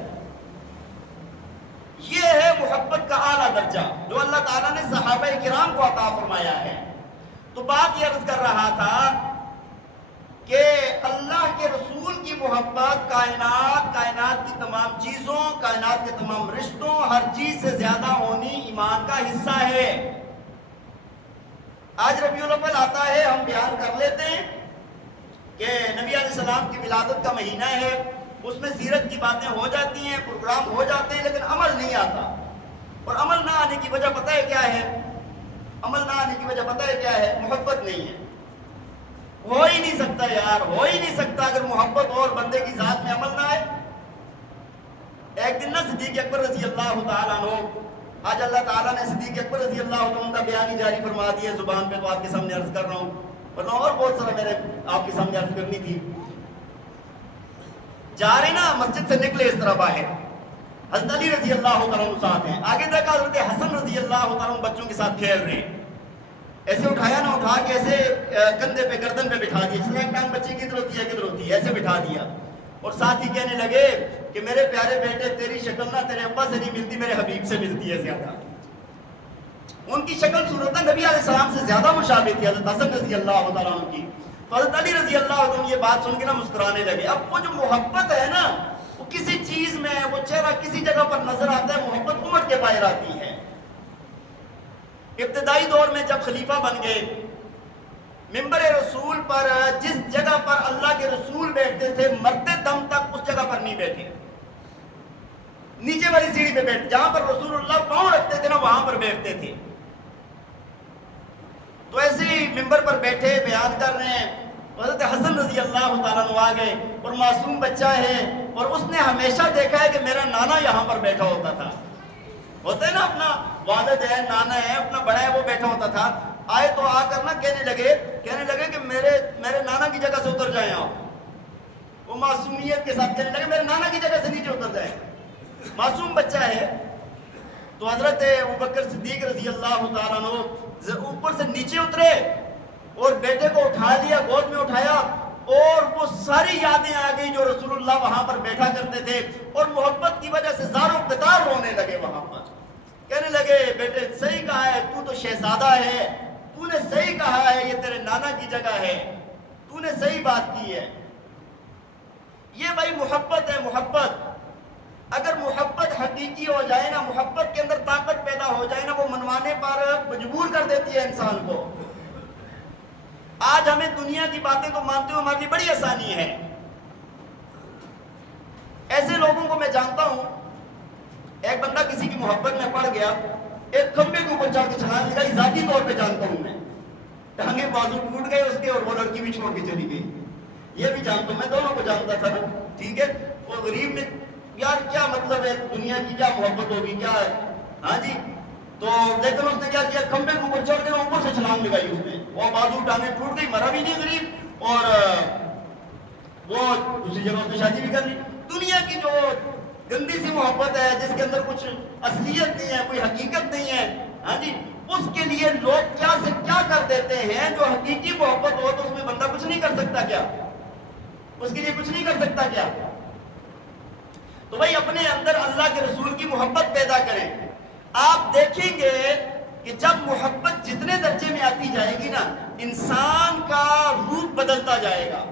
یہ ہے محبت کا اعلیٰ درجہ جو اللہ تعالیٰ نے صحابہ کرام کو عطا فرمایا ہے. تو بات یہ عرض کر رہا تھا کہ اللہ کے رسول کی محبت کائنات کی تمام چیزوں، کائنات کے تمام رشتوں، ہر چیز سے زیادہ ہونی ایمان کا حصہ ہے. آج ربیع الاول آتا ہے، ہم بیان کر لیتے ہیں کہ نبی علیہ السلام کی ولادت کا مہینہ ہے، اس میں سیرت کی باتیں ہو جاتی ہیں، پروگرام ہو جاتے ہیں، لیکن عمل نہیں آتا. اور عمل نہ آنے کی وجہ پتہ ہے کیا ہے؟ عمل نہ آنے کی وجہ پتہ ہے کیا ہے؟ محبت نہیں ہے. ہو ہی نہیں سکتا یار، ہو ہی نہیں سکتا اگر محبت اور بندے کی ذات میں عمل نہ آئے۔ ایک دن نا صدیق اکبر رضی اللہ تعالیٰ عنہ، آج اللہ تعالیٰ نے صدیق اکبر رضی اللہ عنہ کا بیان ہی جاری فرما دیا زبان پہ، تو آپ کے سامنے عرض کر رہا ہوں، ورنہ اور بہت سارا میں نے آپ کے سامنے عرض کرنی تھی۔ جا رہے نا مسجد سے نکلے اس طرح باہر، حضرت علی رضی اللہ تعالیٰ عنہ ساتھ ہیں، آگے دیکھا حضرت حسن رضی اللہ تعالیٰ عنہ بچوں کے ساتھ کھیل رہے ہیں، ایسے اٹھایا نہ اٹھا کے ایسے کندھے پہ گردن پہ بٹھا دیا، جس میں ایک ٹانگ بچے کدھر ہوتی ہے کدھر ہوتی ہے، ایسے بٹھا دیا، اور ساتھ ہی کہنے لگے کہ میرے پیارے بیٹے تیری شکل نہ تیرے ابا سے نہیں ملتی، میرے حبیب سے ملتی ہے زیادہ۔ ان کی شکل صورت نبی علیہ السلام سے زیادہ مشابہ تھی حضرت حسن رضی اللہ تعالیٰ عنہ کی۔ تو حضرت علی رضی اللہ عنہ یہ بات سن کے نا مسکرانے لگے۔ اب وہ جو محبت ہے نا، وہ کسی چیز میں، وہ چہرہ کسی جگہ پر نظر آتا ہے، محبت امٹ کے باہر آتی ہے۔ ابتدائی دور میں جب خلیفہ بن گئے، منبر رسول پر جس جگہ پر اللہ کے رسول بیٹھتے تھے، مرتے دم تک اس جگہ پر نہیں بیٹھے، نیچے والی سیڑھی پہ بیٹھتے، جہاں پر رسول اللہ پاؤں رکھتے تھے نا وہاں پر بیٹھتے تھے۔ تو ایسے ہی منبر پر بیٹھے بیان کر رہے ہیں، حضرت حسن رضی اللہ تعالیٰ عنہ آ گئے، اور معصوم بچہ ہے، اور اس نے ہمیشہ دیکھا ہے کہ میرا نانا یہاں پر بیٹھا ہوتا تھا، ہوتا ہے نا اپنا والد ہے، نانا ہے، اپنا بڑا ہے، وہ بیٹھا ہوتا تھا۔ آئے تو آ کر نا کہنے لگے کہ میرے نانا کی جگہ سے اتر جائیں آپ۔ وہ معصومیت کے ساتھ کہنے لگے میرے نانا کی جگہ سے نیچے اتر جائیں، معصوم بچہ ہے۔ تو حضرت ابوبکر صدیق رضی اللہ تعالیٰ عنہ اوپر سے نیچے اترے اور بیٹے کو اٹھا لیا، گود میں اٹھایا، اور وہ ساری یادیں آ گئی جو رسول اللہ وہاں پر بیٹھا کرتے تھے، اور محبت کی وجہ سے زار و قطار رونے لگے وہاں پر۔ کہنے لگے بیٹے صحیح کہا ہے، تو شہزادہ ہے، تو نے صحیح کہا ہے، یہ تیرے نانا کی جگہ ہے، تو نے صحیح بات کی ہے۔ یہ بھائی محبت ہے، محبت۔ اگر محبت حقیقی ہو جائے نا، محبت کے اندر طاقت پیدا ہو جائے نا، وہ منوانے پر مجبور کر دیتی ہے انسان کو۔ آج ہمیں دنیا کی باتیں تو مانتے ہو ہمارے لیے بڑی آسانی ہے۔ ایسے لوگوں کو میں جانتا ہوں، ایک بندہ کسی کی محبت میں پڑ گیا، ایک کھمبے کے اوپر چڑھ کے چھلانگ لگائی، ذاتی طور پہ جانتا ہوں میں، ٹانگیں بازو ٹوٹ گئے اس کے، اور وہ لڑکی بھی چھوڑ کے چلی گئی، یہ بھی جانتا ہوں، میں دونوں کو جانتا تھا نا، ٹھیک ہے۔ وہ غریب نے، یار کیا مطلب ہے دنیا کی، کیا محبت ہوگی، کیا ہے، ہاں جی۔ تو لیکن اس نے کیا کیا، کھمبے کے اوپر چڑھ کے اوپر سے چھلانگ لگائی اس نے، وہ بازو ٹانگیں ٹوٹ گئی، مرا بھی نہیں غریب، اور وہ دوسری جگہ اس نے شادی بھی کر لی۔ دنیا کی جو گندی سی محبت ہے، جس کے اندر کچھ اصلیت نہیں ہے، کوئی حقیقت نہیں ہے، ہاں جی، اس کے لیے لوگ کیا سے کیا کر دیتے ہیں۔ جو حقیقی محبت ہو تو اس میں بندہ کچھ نہیں کر سکتا کیا، اس کے لیے کچھ نہیں کر سکتا کیا۔ تو بھائی اپنے اندر اللہ کے رسول کی محبت پیدا کریں۔ آپ دیکھیں گے کہ جب محبت جتنے درجے میں آتی جائے گی نا، انسان کا روپ بدلتا جائے گا،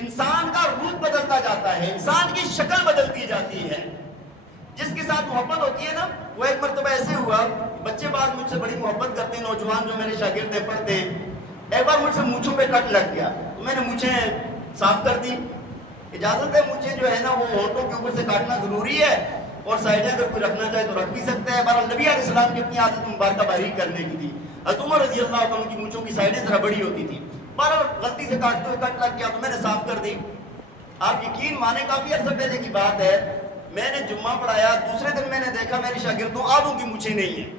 انسان کا روپ بدلتا جاتا ہے، انسان کی شکل بدلتی جاتی ہے۔ جس کے ساتھ محبت ہوتی ہے نا، وہ ایک مرتبہ ایسے ہوا، بچے بعد مجھ سے بڑی محبت کرتے ہیں، نوجوان جو میرے شاگرد ہیں پڑھتے ہیں، ایک بار مجھ سے مونچھوں پہ کٹ لگ گیا، تو میں نے مونچھیں صاف کر دی۔ اجازت ہے مونچھیں جو ہے نا وہ ہونٹوں کے اوپر سے کاٹنا ضروری ہے، اور سائڈیں اگر کوئی رکھنا چاہے تو رکھ بھی سکتا ہے۔ بہرحال نبی علیہ السلام کی اپنی عادت مبارکہ باریک کرنے کی تھی، حضرت عمر رضی اللہ عنہ کی مونچھوں کی سائڈیں ذرا بڑی ہوتی تھی، بہرحال غلطی سے کاٹتے ہوئے کٹ لگ گیا تو میں نے صاف کر دی۔ آپ یقین مانے کافی عرصہ پہلے کی بات ہے، میں نے جمعہ پڑھایا، دوسرے دن میں نے دیکھا میرے شاگردوں آدھوں کی مونچھیں نہیں ہیں۔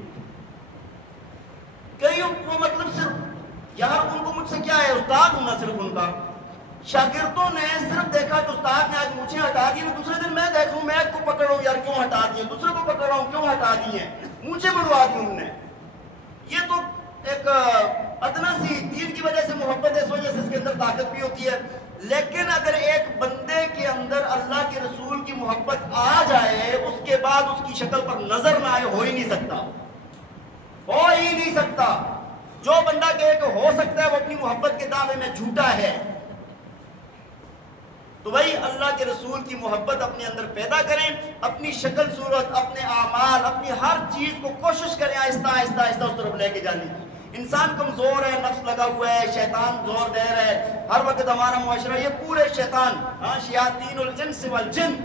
کئیوں کو مطلب صرف یار ان کو مجھ سے کیا ہے، استاد ہوں نا صرف ان کا۔ شاگردوں نے صرف دیکھا کہ استاد نے آج مونچھیں ہٹا دی، دوسرے دن میں دیکھوں میں ایک کو پکڑ رہا ہوں، یار کیوں ہٹا دیے، دوسرے کو پکڑ رہا ہوں کیوں ہٹا دیے، مونچھیں بڑھوا دی انہوں نے۔ یہ تو ایک ادنا سی دین کی وجہ سے محبت ہے، اس وجہ سے اس کے اندر طاقت بھی ہوتی ہے۔ لیکن اگر ایک بندے کے اندر اللہ کے رسول کی محبت آ جائے، اس کے بعد اس کی شکل پر نظر نہ آئے، ہو ہی نہیں سکتا، ہو ہی نہیں سکتا۔ جو بندہ کہے کہ ہو سکتا ہے وہ اپنی محبت کے دعوے میں جھوٹا ہے۔ تو بھائی اللہ کے رسول کی محبت اپنے اندر پیدا کریں، اپنی شکل صورت، اپنے اعمال، اپنی ہر چیز کو کوشش کریں آہستہ آہستہ آہستہ اس طرف لے کے جانے کی۔ انسان کمزور ہے، نفس لگا ہوا ہے، شیطان زور دے رہا ہے، ہر وقت ہمارا معاشرہ یہ پورے شیطان، شیاطین الانس والجن،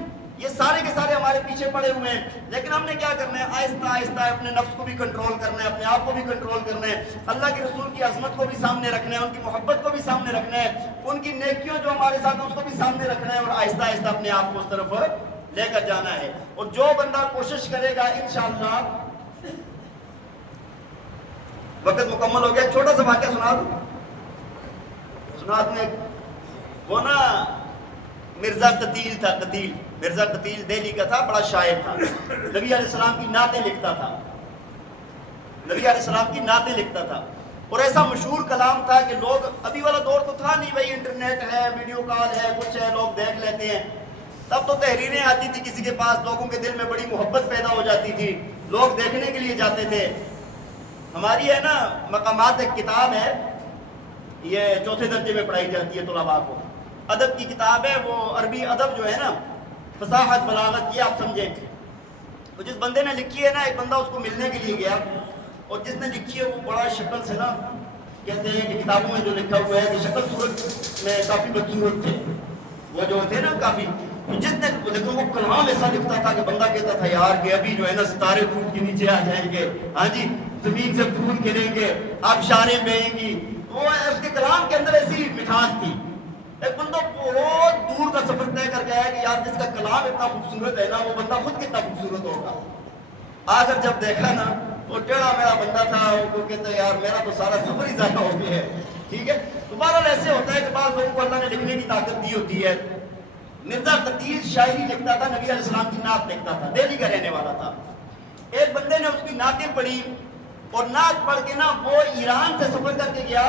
یہ سارے کے سارے ہمارے پیچھے پڑے ہوئے ہیں، لیکن ہم نے کیا کرنا ہے؟ آہستہ آہستہ اپنے نفس کو بھی کنٹرول کرنا ہے، اپنے آپ کو بھی کنٹرول کرنا ہے، اللہ کے رسول کی عظمت کو بھی سامنے رکھنا ہے، ان کی محبت کو بھی سامنے رکھنا ہے، ان کی نیکیوں جو ہمارے ساتھ ہیں اس کو بھی سامنے رکھنا ہے، اور آہستہ آہستہ اپنے آپ کو اس طرف لے کر جانا ہے۔ اور جو بندہ کوشش کرے گا انشاءاللہ، وقت مکمل ہو گیا، چھوٹا سا واقعہ سنا دوں۔ وہ نا مرزا قتیل تھا، مرزا قتیل دہلی کا تھا، بڑا شاعر تھا، نبی علیہ السلام کی نعتیں لکھتا تھا، نبی علیہ السلام کی نعتیں لکھتا تھا، اور ایسا مشہور کلام تھا کہ لوگ، ابھی والا دور تو تھا نہیں بھائی، انٹرنیٹ ہے، ویڈیو کال ہے، کچھ ہے، لوگ دیکھ لیتے ہیں، تب تو تحریریں آتی تھی کسی کے پاس، لوگوں کے دل میں بڑی محبت پیدا ہو جاتی تھی، لوگ دیکھنے کے لیے جاتے تھے۔ ہماری ہے نا مقامات ایک کتاب ہے، یہ چوتھے درجے میں پڑھائی جاتی ہے طلباء کو، ادب کی کتاب ہے، وہ عربی ادب جو ہے نا، فصاحت بلاغت، یہ آپ سمجھیں، تو جس بندے نے لکھی ہے نا، ایک بندہ اس کو ملنے کے لیے گیا، اور جس نے لکھی ہے وہ بڑا شکل سے نا، کہتے ہیں کہ کتابوں میں جو لکھا ہوا ہے کہ شکل صورت میں کافی بدصورت تھے، وہ جو تھے نا کافی، جس نے، لیکن وہ کلام ایسا لکھتا تھا کہ بندہ کہتا تھا یار کہ ابھی جو ہے نا ستارے ٹوٹ کے نیچے آ جائیں گے، ہاں جی، زمین سے پھول کھلیں گے، آبشاریں بہیں گی، وہ اس کے کلام کے اندر ایسی مٹھاس تھی۔ ایک بندہ بہت دور کا سفر طے کر گیا ہے کہ یار جس کا کلام اتنا خوبصورت ہے نا، وہ بندہ خود کتنا خوبصورت ہوگا۔ آ کر جب دیکھا نا، وہ ٹیڑھا میرا بندہ تھا، وہ کہتا ہے یار میرا تو سارا سفر ہی ضائع ہو گیا ہے، ٹھیک ہے۔ تو بہرحال ایسے ہوتا ہے کہ بعض لوگوں کو اللہ نے لکھنے کی طاقت دی ہوتی ہے۔ مرزا قتیل شاعری لکھتا تھا، نبی علیہ السلام کی نعت لکھتا تھا، دہلی کا رہنے والا تھا۔ ایک بندے نے اس کی نعتیں پڑھی، اور نعت پڑھ کے نا وہ ایران سے سفر کر کے گیا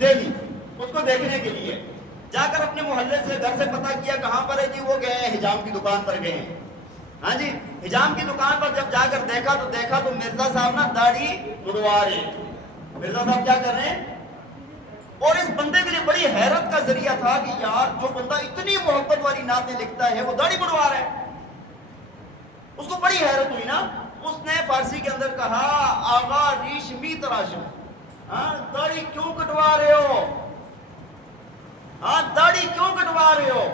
دہلی اس کو دیکھنے کے لیے، جا کر اپنے محلے سے، گھر سے پتہ کیا کہاں پر ہے، جی وہ گئے ہیں حجام کی دکان پر گئے ہیں، ہاں جی، حجام کی دکان پر جب جا کر دیکھا تو مرزا صاحب نا داڑھی مڑوا رہے ہیں، مرزا صاحب کیا کر رہے ہیں، اور اس بندے کے لیے بڑی حیرت کا ذریعہ تھا کہ یار جو بندہ اتنی محبت والی نعتیں لکھتا ہے وہ داڑھی مڑوا رہا ہے۔ اس کو بڑی حیرت ہوئی نا، اس نے فارسی کے اندر کہا آغا ریشمی تراشم، ہاں داڑھی کیوں کٹوا رہے ہو، ہاں داڑھی کیوں کٹوا رہے ہو؟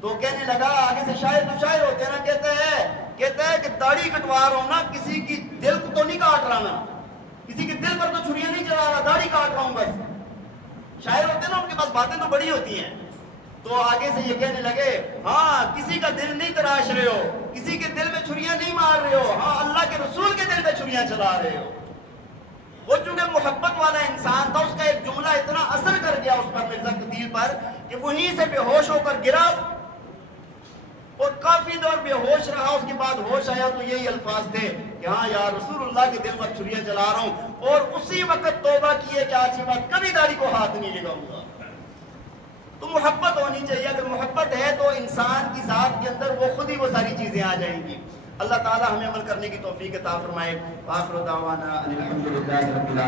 تو کہنے لگا، آگے سے شاعر تو شاعر ہوتے ہیں نا، کہتا ہے کہ داڑھی کٹوا رہا ہوں نا، کسی کی دل کو تو نہیں کاٹ رہا نا، کسی کے دل پر تو چھریاں نہیں چلا رہا، داڑھی کاٹ رہا ہوں بس۔ شاعر ہوتے ہیں نا، ان کے پاس باتیں تو بڑی ہوتی ہیں۔ تو آگے سے یہ کہنے لگے، ہاں کسی کا دل نہیں تراش رہے ہو، کسی کے دل میں چھریاں نہیں مار رہے ہو، ہاں اللہ کے رسول کے دل میں چھریاں چلا رہے ہو۔ وہ چونکہ محبت والا انسان تھا، اس کا ایک جملہ اتنا اثر کر گیا اس پر، مرزا قتیل پر، کہ وہیں سے بے ہوش ہو کر گرا، اور کافی دور بے ہوش رہا۔ اس کے بعد ہوش آیا تو یہی الفاظ تھے کہ ہاں یار رسول اللہ کے دل پر چھریاں چلا رہا ہوں، اور اسی وقت توبہ کی ہے کہ آج کے بعد کبھی داڑھی کو ہاتھ نہیں لگاؤں گا۔ تو محبت ہونی چاہیے، اگر محبت ہے تو انسان کی ذات کے اندر وہ خود ہی وہ ساری چیزیں آ جائیں گی۔ اللہ تعالی ہمیں عمل کرنے کی توفیق عطا فرمائے۔ وآخر دعوانا الحمدللہ رب العالمین۔